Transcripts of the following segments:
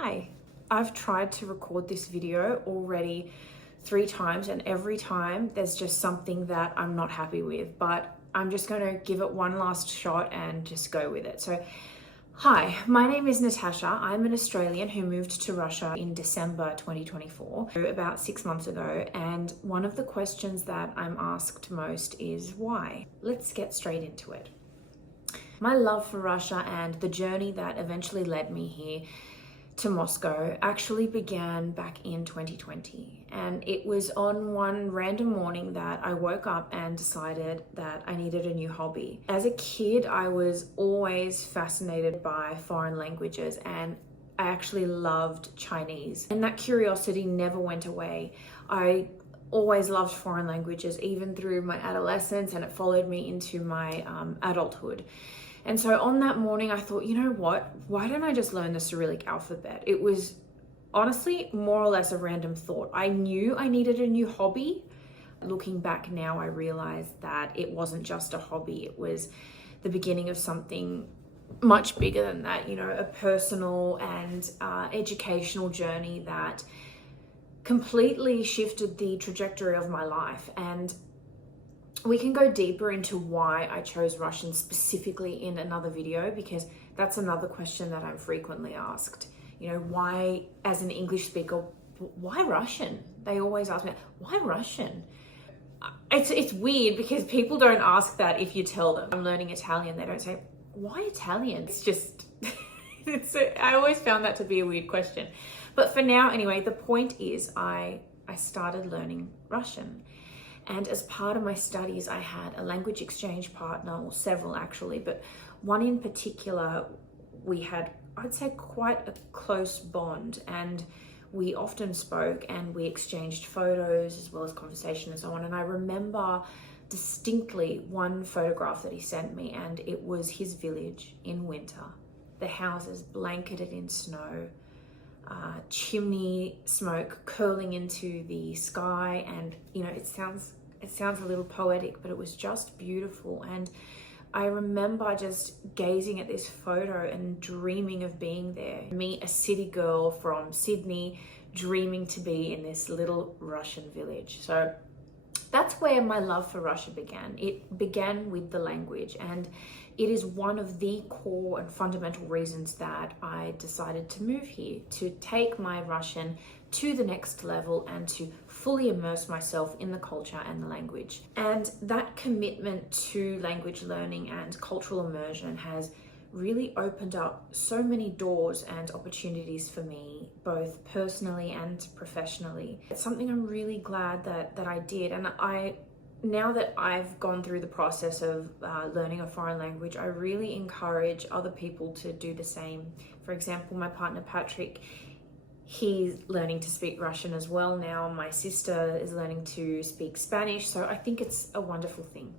Hi, I've tried to record this video already 3 times, and every time there's just something that I'm not happy with, but I'm just going to give it one last shot and just go with it. So, hi, my name is Natasha. I'm an Australian who moved to Russia in December 2024, about 6 months ago, and one of the questions that I'm asked most is why? Let's get straight into it. My love for Russia and the journey that eventually led me here to Moscow actually began back in 2020, and it was on one random morning that I woke up and decided that I needed a new hobby. As a kid, I was always fascinated by foreign languages, and I actually loved Chinese, and that curiosity never went away. I always loved foreign languages even through my adolescence, and it followed me into my adulthood. And so on that morning, I thought, you know what? Why don't I just learn the Cyrillic alphabet? It was honestly more or less a random thought. I knew I needed a new hobby. Looking back now, I realized that it wasn't just a hobby. It was the beginning of something much bigger than that, a personal and educational journey that completely shifted the trajectory of my life. And we can go deeper into why I chose Russian specifically in another video, because that's another question that I'm frequently asked. Why, as an English speaker, why Russian? They always ask me, why Russian? It's weird because people don't ask that if you tell them. I'm learning Italian. They don't say, why Italian? It's just, I always found that to be a weird question. But for now, anyway, the point is I started learning Russian. And as part of my studies, I had a language exchange partner, or several actually, but one in particular, we had, I'd say, quite a close bond, and we often spoke and we exchanged photos as well as conversation and so on. And I remember distinctly one photograph that he sent me, and it was his village in winter, the houses blanketed in snow, chimney smoke curling into the sky, and it sounds a little poetic, but it was just beautiful. And I remember just gazing at this photo and dreaming of being there. Me, a city girl from Sydney, dreaming to be in this little Russian village. So that's where my love for Russia began. It began with the language, and it is one of the core and fundamental reasons that I decided to move here, to take my Russian to the next level and to fully immerse myself in the culture and the language. And that commitment to language learning and cultural immersion has really opened up so many doors and opportunities for me, both personally and professionally. It's something I'm really glad that I did. And now that I've gone through the process of learning a foreign language, I really encourage other people to do the same. For example, my partner Patrick, he's learning to speak Russian as well now. My sister is learning to speak Spanish. So I think it's a wonderful thing.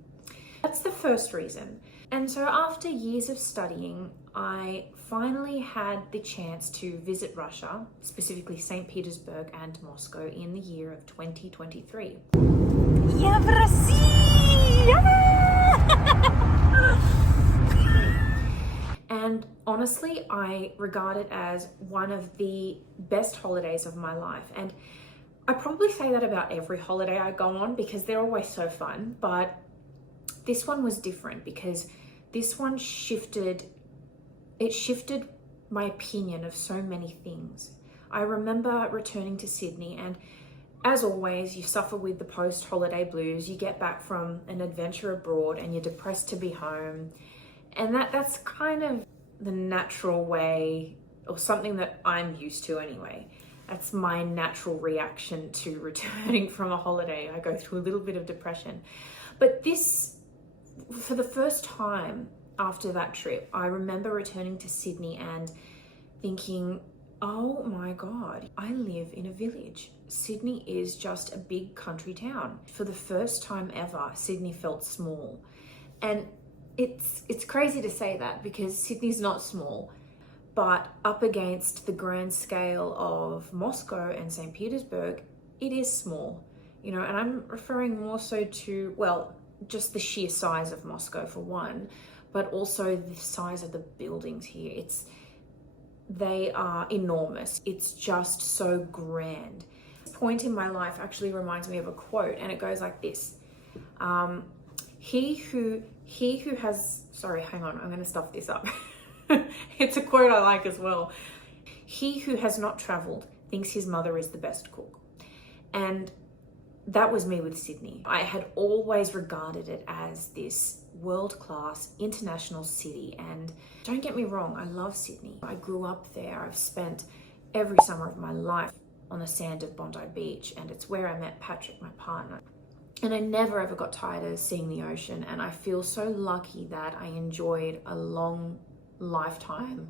That's the first reason. And so after years of studying, I finally had the chance to visit Russia, specifically St. Petersburg and Moscow, in the year of 2023. Я в России! And honestly, I regard it as one of the best holidays of my life. And I probably say that about every holiday I go on because they're always so fun. But this one was different because this one shifted my opinion of so many things. I remember returning to Sydney, and as always, you suffer with the post-holiday blues. You get back from an adventure abroad and you're depressed to be home. And that's kind of the natural way, or something that I'm used to anyway. That's my natural reaction to returning from a holiday. I go through a little bit of depression. But this, for the first time after that trip, I remember returning to Sydney and thinking, oh my God, I live in a village. Sydney is just a big country town. For the first time ever, Sydney felt small. And it's crazy to say that because Sydney's not small, but up against the grand scale of Moscow and St. Petersburg, it is small, and I'm referring more so to, well, just the sheer size of Moscow for one, but also the size of the buildings here. they are enormous. It's just so grand. This point in my life actually reminds me of a quote, and it goes like this. He who has, sorry, hang on, I'm going to stuff this up. It's a quote I like as well. He who has not traveled thinks his mother is the best cook. And that was me with Sydney. I had always regarded it as this world-class international city. And don't get me wrong, I love Sydney. I grew up there. I've spent every summer of my life on the sand of Bondi Beach, and it's where I met Patrick, my partner. And I never ever got tired of seeing the ocean. And I feel so lucky that I enjoyed a long lifetime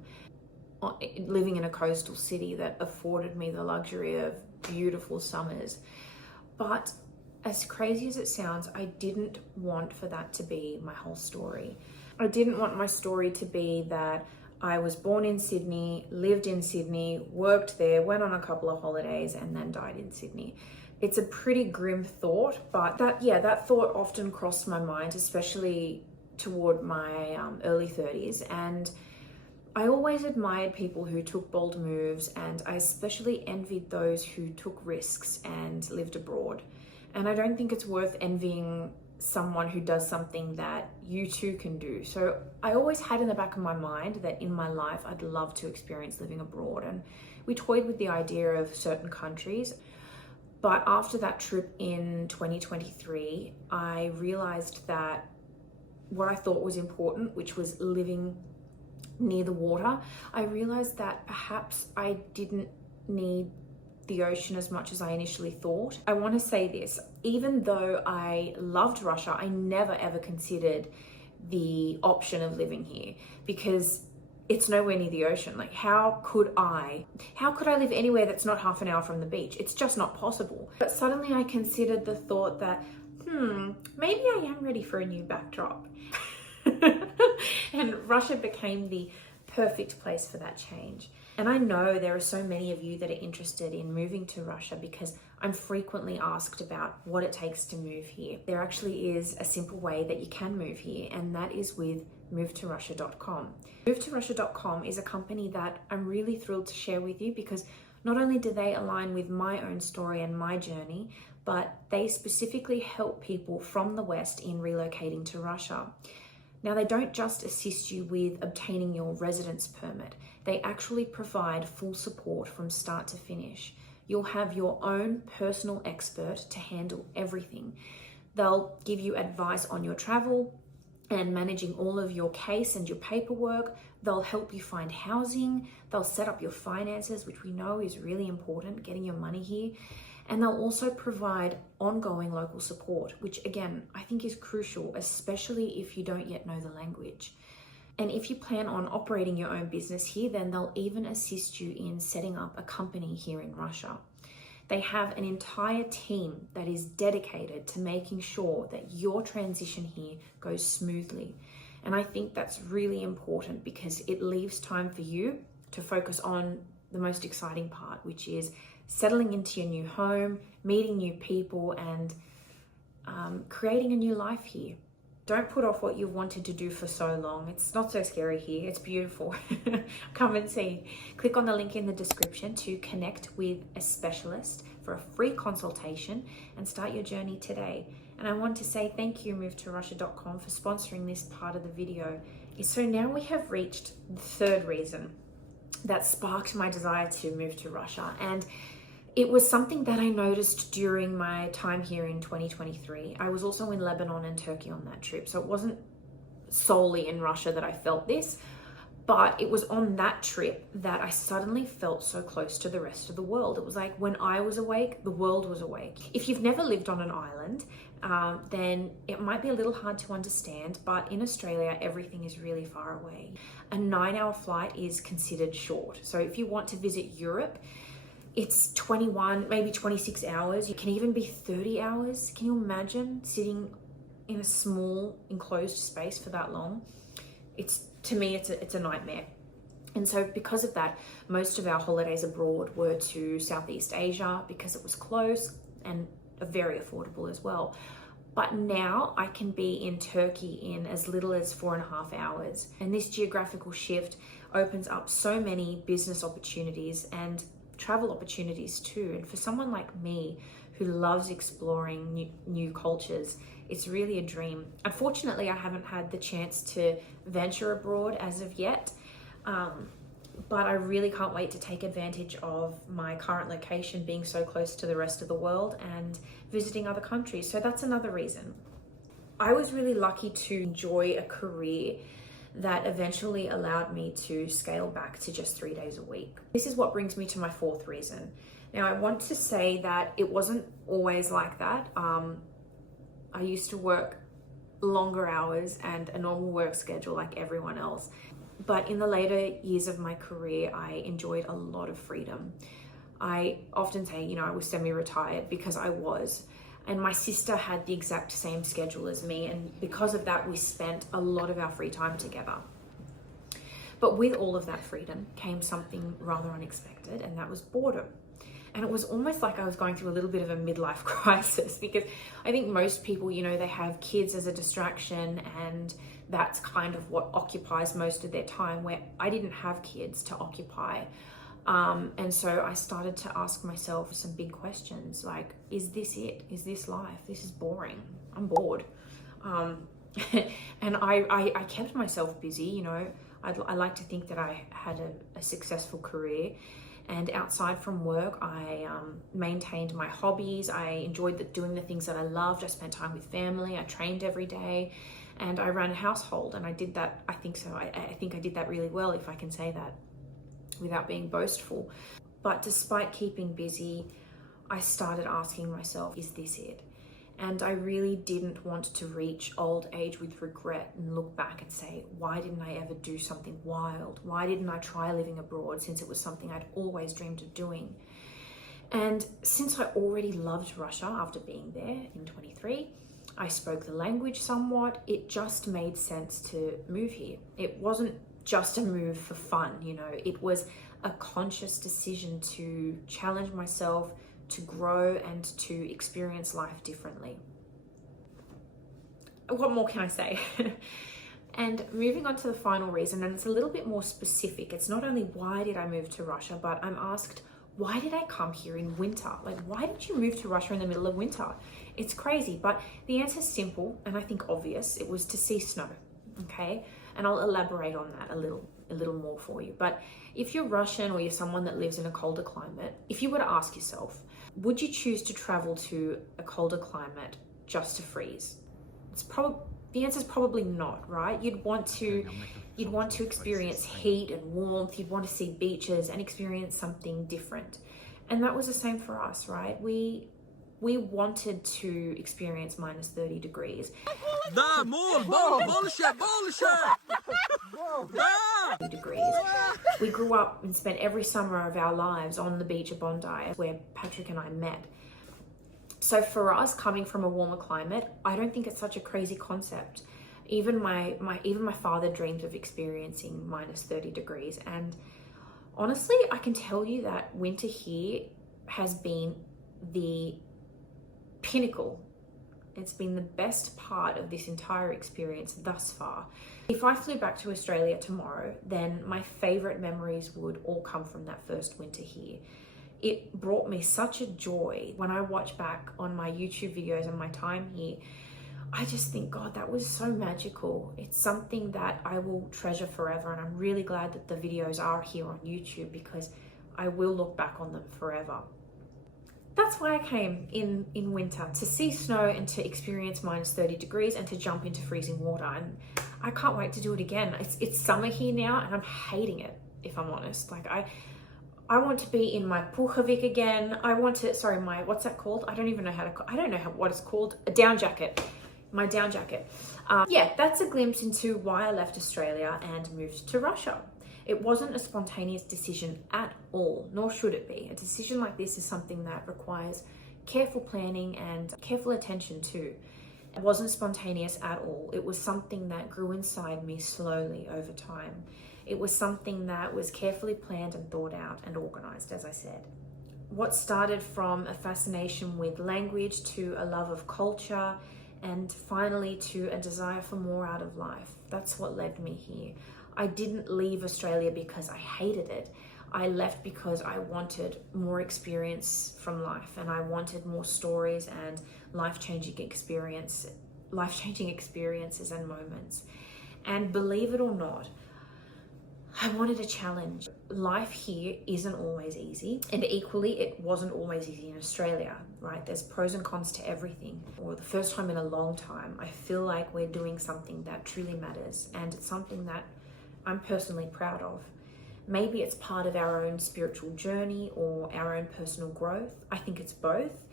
living in a coastal city that afforded me the luxury of beautiful summers. But as crazy as it sounds, I didn't want for that to be my whole story. I didn't want my story to be that I was born in Sydney, lived in Sydney, worked there, went on a couple of holidays, and then died in Sydney. It's a pretty grim thought, but that thought often crossed my mind, especially toward my early 30s. And I always admired people who took bold moves, and I especially envied those who took risks and lived abroad. And I don't think it's worth envying someone who does something that you too can do. So I always had in the back of my mind that in my life I'd love to experience living abroad, and we toyed with the idea of certain countries. But after that trip in 2023, I realized that what I thought was important, which was living near the water, I realized that perhaps I didn't need the ocean as much as I initially thought. I want to say this, even though I loved Russia, I never ever considered the option of living here because it's nowhere near the ocean. Like, how could I live anywhere that's not half an hour from the beach? It's just not possible. But suddenly I considered the thought that, maybe I am ready for a new backdrop. And Russia became the perfect place for that change. And I know there are so many of you that are interested in moving to Russia because I'm frequently asked about what it takes to move here. There actually is a simple way that you can move here, and that is with movetorussia.com. Movetorussia.com is a company that I'm really thrilled to share with you because not only do they align with my own story and my journey, but they specifically help people from the West in relocating to Russia. Now, they don't just assist you with obtaining your residence permit. They actually provide full support from start to finish. You'll have your own personal expert to handle everything. They'll give you advice on your travel and managing all of your case and your paperwork. They'll help you find housing. They'll set up your finances, which we know is really important, getting your money here. And they'll also provide ongoing local support, which again, I think is crucial, especially if you don't yet know the language. And if you plan on operating your own business here, then they'll even assist you in setting up a company here in Russia. They have an entire team that is dedicated to making sure that your transition here goes smoothly. And I think that's really important because it leaves time for you to focus on the most exciting part, which is settling into your new home, meeting new people, and creating a new life here. Don't put off what you've wanted to do for so long. It's not so scary here. It's beautiful. Come and see. Click on the link in the description to connect with a specialist for a free consultation and start your journey today. And I want to say thank you, movetorussia.com, for sponsoring this part of the video. So now we have reached the third reason that sparked my desire to move to Russia. And it was something that I noticed during my time here in 2023. I was also in Lebanon and Turkey on that trip. So it wasn't solely in Russia that I felt this, but it was on that trip that I suddenly felt so close to the rest of the world. It was like when I was awake, the world was awake. If you've never lived on an island, then it might be a little hard to understand, but in Australia, everything is really far away. A 9-hour flight is considered short. So if you want to visit Europe, it's 21, maybe 26 hours. It can even be 30 hours. Can you imagine sitting in a small enclosed space for that long? To me, it's a nightmare. And so because of that, most of our holidays abroad were to Southeast Asia because it was close and very affordable as well. But now I can be in Turkey in as little as 4.5 hours. And this geographical shift opens up so many business opportunities and travel opportunities too. And for someone like me who loves exploring new cultures, it's really a dream. Unfortunately, I haven't had the chance to venture abroad as of yet, but I really can't wait to take advantage of my current location being so close to the rest of the world and visiting other countries. So that's another reason. I was really lucky to enjoy a career that eventually allowed me to scale back to just 3 days a week. This is what brings me to my fourth reason. Now, I want to say that it wasn't always like that. I used to work longer hours and a normal work schedule like everyone else. But in the later years of my career, I enjoyed a lot of freedom. I often say, I was semi-retired because I was. And my sister had the exact same schedule as me. And because of that, we spent a lot of our free time together. But with all of that freedom came something rather unexpected, and that was boredom. And it was almost like I was going through a little bit of a midlife crisis, because I think most people, they have kids as a distraction, and that's kind of what occupies most of their time, where I didn't have kids to occupy. And so I started to ask myself some big questions like, is this it? Is this life? This is boring. I'm bored. And I kept myself busy. I like to think that I had a successful career. And outside from work, I maintained my hobbies. I enjoyed doing the things that I loved. I spent time with family. I trained every day, and I ran a household. And I did that. I think so. I think I did that really well, if I can say that without being boastful. But despite keeping busy, I started asking myself, is this it? And I really didn't want to reach old age with regret and look back and say, why didn't I ever do something wild? Why didn't I try living abroad, since it was something I'd always dreamed of doing? And since I already loved Russia after being there in 23, I spoke the language somewhat, it just made sense to move here. It wasn't just a move for fun, it was a conscious decision to challenge myself, to grow and to experience life differently. What more can I say? And moving on to the final reason, and it's a little bit more specific. It's not only why did I move to Russia, but I'm asked, why did I come here in winter? Like, why did you move to Russia in the middle of winter? It's crazy, but the answer is simple and I think obvious. It was to see snow, okay? And I'll elaborate on that a little more for you. But if you're Russian or you're someone that lives in a colder climate, if you were to ask yourself, would you choose to travel to a colder climate just to freeze? The answer is probably not, right? You'd want to experience heat and warmth. You'd want to see beaches and experience something different. And that was the same for us, right? We wanted to experience minus 30 degrees. Bullshit! Degrees. We grew up and spent every summer of our lives on the beach at Bondi, where Patrick and I met. So for us, coming from a warmer climate, I don't think it's such a crazy concept. Even my father dreams of experiencing minus 30 degrees. And honestly, I can tell you that winter here has been the pinnacle. It's been the best part of this entire experience thus far. If I flew back to Australia tomorrow, then my favorite memories would all come from that first winter here. It brought me such a joy. When I watch back on my YouTube videos and my time here, I just think, God, that was so magical. It's something that I will treasure forever. And I'm really glad that the videos are here on YouTube, because I will look back on them forever. That's why I came in winter, to see snow and to experience minus 30 degrees and to jump into freezing water. And I can't wait to do it again. It's summer here now and I'm hating it, if I'm honest. Like I want to be in my pukhavik again. I want to, what's that called? I don't know what it's called. A down jacket. My down jacket. Yeah, that's a glimpse into why I left Australia and moved to Russia. It wasn't a spontaneous decision at all, nor should it be. A decision like this is something that requires careful planning and careful attention too. It wasn't spontaneous at all. It was something that grew inside me slowly over time. It was something that was carefully planned and thought out and organized, as I said. What started from a fascination with language to a love of culture, and finally to a desire for more out of life. That's what led me here. I didn't leave Australia because I hated it. I left because I wanted more experience from life, and I wanted more stories and life-changing experiences and moments. And believe it or not, I wanted a challenge. Life here isn't always easy, and equally it wasn't always easy in Australia, right? There's pros and cons to everything. For the first time in a long time, I feel like we're doing something that truly matters, and it's something that I'm personally proud of. Maybe it's part of our own spiritual journey or our own personal growth. I think it's both,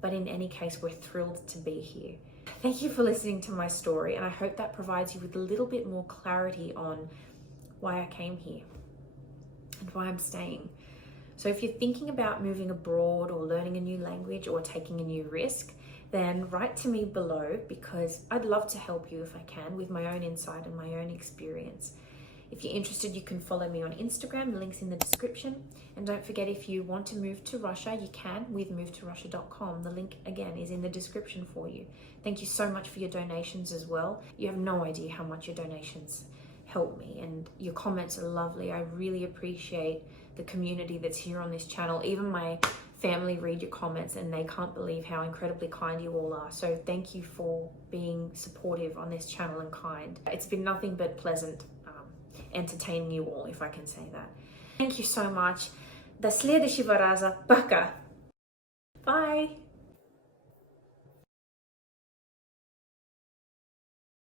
but in any case, we're thrilled to be here. Thank you for listening to my story, and I hope that provides you with a little bit more clarity on why I came here and why I'm staying. So if you're thinking about moving abroad or learning a new language or taking a new risk, then write to me below, because I'd love to help you if I can with my own insight and my own experience. If you're interested, you can follow me on Instagram, the link's in the description. And don't forget, if you want to move to Russia, you can with movetorussia.com. The link again is in the description for you. Thank you so much for your donations as well. You have no idea how much your donations help me, and your comments are lovely. I really appreciate the community that's here on this channel. Even my family read your comments and they can't believe how incredibly kind you all are. So thank you for being supportive on this channel and kind. It's been nothing but pleasant entertaining you all, if I can say that. Thank you so much. До следующего раза. Пока. Bye.